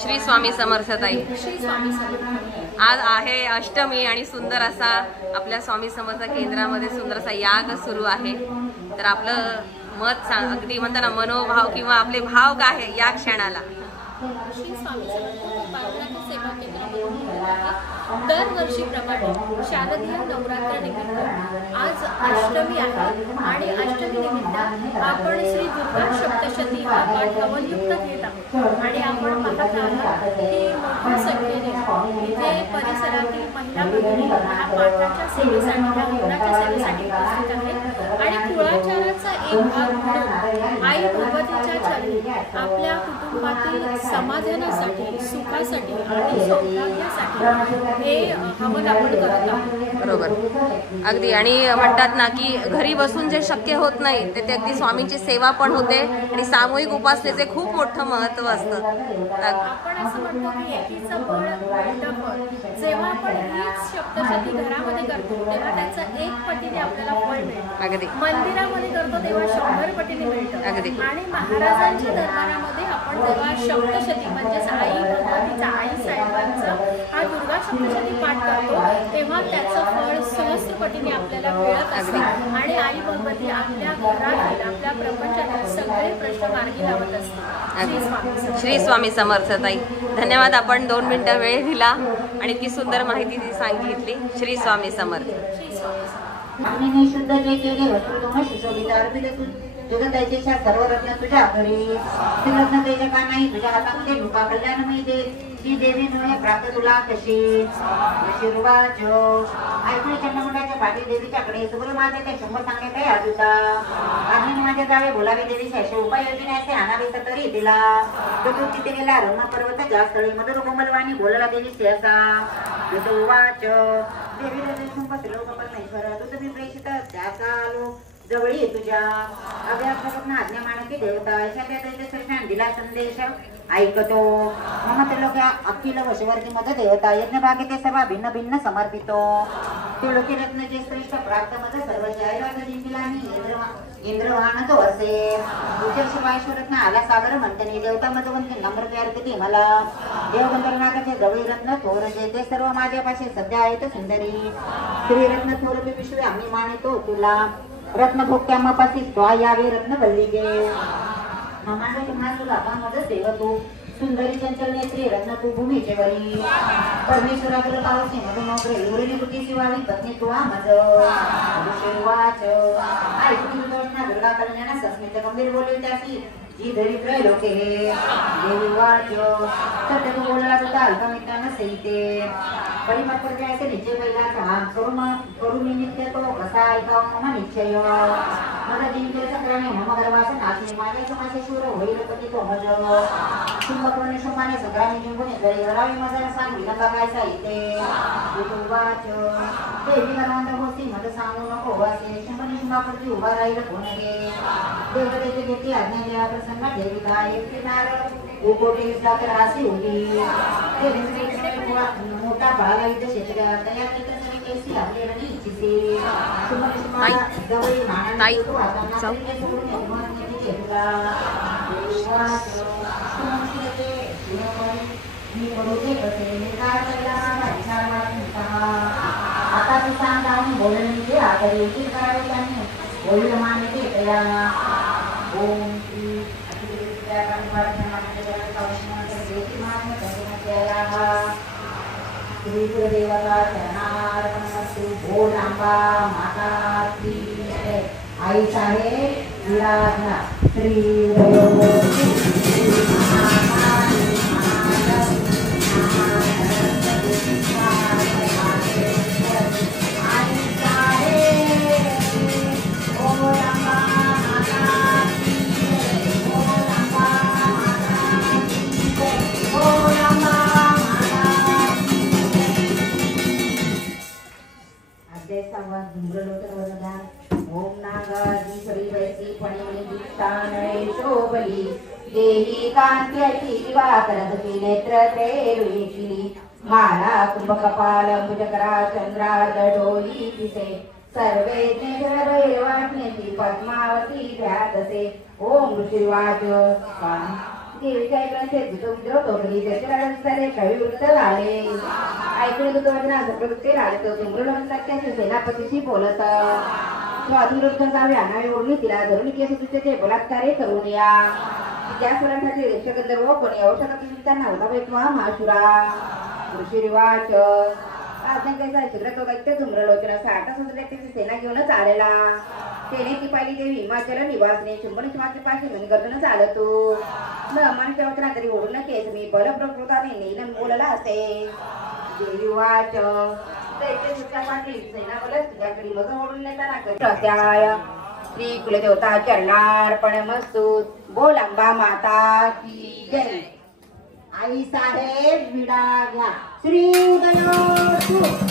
श्री स्वामी समर्थ ताई। श्री स्वामी समर्थ। आज आहे अष्टमी आणि सुंदर असा आपल्या स्वामी समर्थ केंद्रामध्ये सुंदर असा याग सुरू आहे। तर आपलं मत सांग, अगदी म्हणताना मनोभाव किंवा आपले भाव काय आहे या क्षणाला? श्री स्वामी समर्थ बाळगण्याची सेवा केंद्रामधून दरवर्षीप्रमाणे शारदीय नवरात्र निमित्त आज अष्टमी आहे आणि अष्टमी निमित्त आपण श्री दुर्गा सप्तशती हा पाठ हवनयुक्त घेत आहोत आणि आपण पाहत आहात की मोठ्या संख्येने इथे परिसरातील महिला भगिनी या पाठाच्या सेवेसाठी या हवनाच्या सेवेसाठी उपस्थित आहेत आणि कुळाचाराचा एक भाग म्हणून आई भगवतीच्या चरणी आपल्या कुटुंबातील समाधानासाठी, सुखासाठी आणि सौभाग्यासाठी हे हवन आपण करत आहोत। बरोबर, अगदी। आणि म्हणतात ना की घरी बसून जे शक्य होत नाही ते अगदी स्वामींची सेवा पण होते आणि सामूहिक उपासनेचे खूप मोठं महत्त्व असतं। आपण असं म्हणतो की एकीचं फळ मोठं फळ, जेव्हा आपण हीच सप्तशती घरामध्ये करतो तेव्हा त्याचं 1 पटीने आपल्याला फळ मिळतं। अगदी मंदिरामध्ये करतो तेव्हा 100 पटीने मिळतं। अगदी। आणि महाराजांच्या दरबारामध्ये आपण जेव्हा सप्तशती म्हणजेच आई भगवतीचा, आई साहेबांचा हा दुर्गा सप्तशती पाठ करतो तेव्हा त्याचं फळ सहस्र पटीने आपल्याला मिळत असतं आणि आई भगवती आपल्या घरातील, आपल्या प्रपंचातील सगळे प्रश्न मार्गी लावत असते। श्री स्वामी समर्थ ताई, धन्यवाद। आपण 2 मिनिटं वेळ दिला आणि इतकी सुंदर माहिती सांगितली। श्री स्वामी समर्थ। श्री स्वामी समर्थ। आणि शुद्ध जे केले वस्त्र सुशोभित अर्पिले तुझं त्याच्या सर्व रत्न तुझ्या घरी रत्न त्याच्या का नाही तुझ्या हातामध्ये कृपा कल्याणमयी दे जी देवी नव्हे प्राप्त तुला कशी शिरवाच ऐकून चंद्रमुंडाच्या पाठी देवीच्याकडे सुबल माझे ते 100 सांगणे काही आजुता आणि माझ्या जावे बोलावे देवी असे उपाययोजने असे आणावे तरी तिला चतुर्थी तिला रम्मा पर्वत जास्तळी मधुर कोमलवाणी बोलला देवी असा वाच देवी संपत लोकपरमेश्वर तू तुम्ही प्रेषित त्याचा लोक जवळी तुझ्या अभ्यासकरना आज्ञा मानकी देवता अशा दिला संदेश ऐकतो मम त्रिलोक अखिल वशवर्ती मध देवता यज्ञ भागे ते सभा भिन्न भिन्न समर्पितो त्रिलोकी रत्न जे श्रेष्ठ प्राप्त मध सर्व जायरात जिंकला आणि इंद्रवाहन तो असे शिवायश्वरत्न आला सागर म्हणते देवता मधवंती नम्र प्यार किती मला देवगंधर्व नागाचे जवळी रत्न थोर जे ते सर्व माझ्यापाशी सध्या आहेत सुंदरी श्रीरत्न थोर विश्व आम्ही मानितो तुला रत्न भोक्या मपासी तो यावे रत्न बल्लिगे मामाने तुम्हाला लाभामध्ये सेव तू सुंदरी चंचल नेत्री रत्न तू भूमीचे वरी परमेश्वराकडे पावसी मधून नोकरी उरीने कुठी शिवावी पत्नी तू मज वाच ऐकून दोषना दुर्गा कल्याण सस्मित गंभीर बोलले त्याची जी दरिद्र लोके देवी वाच सत्य तू बोलला तुझा अल्पमित्रानं सहिते परिपक्व जायचे निश्चय पहिला करू निमित्त तो कसा ऐकावा मम निश्चय मला जिंकले चक्राने मम गर्भास नाचणे माझे समासे शूर होईल पती तो मज शुंभकर्णे शुंभाने सगळ्यांनी जिंकून घरी घरावी मजाला सांग विलंबा काय साहित्य वाच देवी गर्वांत होती मज सांगू नको वाचे शुंभने शुंभापुरती उभा राहील कोण गे देवतेची घेतली आज्ञा देवा प्रसंग देविका एकटी नारळ उकोटी जाकर हासी उभी मोठा भाला इथे शेतकऱ्या तया केत्र सगळे केसी आपले रणी इच्छिसे शुंभने शुंभाला जवळी मानाने तो हातांना तरी सोडून यजमान नेते घेतला वाच मी बोलते कसे मी काय केला विचार मारता आता तू सांग जाऊन बोलणे ते आता उशीर करावे त्यांनी बोलले मानते तया ओम श्री अतिरिक्त्या कांपार्थनामध्ये देवी मान्य करुणा श्री गुरुदेवता चरणार्पणमस्तु भो रांबा माता श्री आई साहेब विराजना श्री देवी कांत्याची दिवाकरती नेत्र ते माला कुंभ कपाल भुजकरा चंद्रार्ध डोली तिसे सर्वे वाटण्याची पद्मावती ध्यात असे ओम ऋषीवाच देवीच्या ऐकण्याचे विद्रोह तोडली त्याचे राजस्थाने काही वृत्त आले ऐकून तो वचना प्रवृत्ती राहिले तो तुमच्या सेनापतीशी बोलत स्वातंत्र्य गावी आणावी ओढणी तिला धरून केस तुझे बलात्कारे करून या त्या स्वरांसाठी रेषगंधर्व कोणी औषधाचा नव्हता भेटवा माशुरा ऋषीरिवाच कैसा शिग्रत दैत्य धूम्रलोचना 60 व्यक्तीची सेना घेऊनच आलेला त्याने ती पाहिली देवी हिमाचल निवासने शुंभनीच मात्र पाशी म्हणे गर्दन चालतो न अमानच्या वचना तरी ओढून केस मी बल प्रकृताने नेन बोलला असे देवी वाच दैत्य सुद्धा पाटली सेना बोलत तुझ्याकडे मग ओढून नेताना प्रत्याय श्री कुलदेवता चरणार्पण मस्तूत बोल अंबा माता की जय आई साहेब विडा घ्या श्री उदय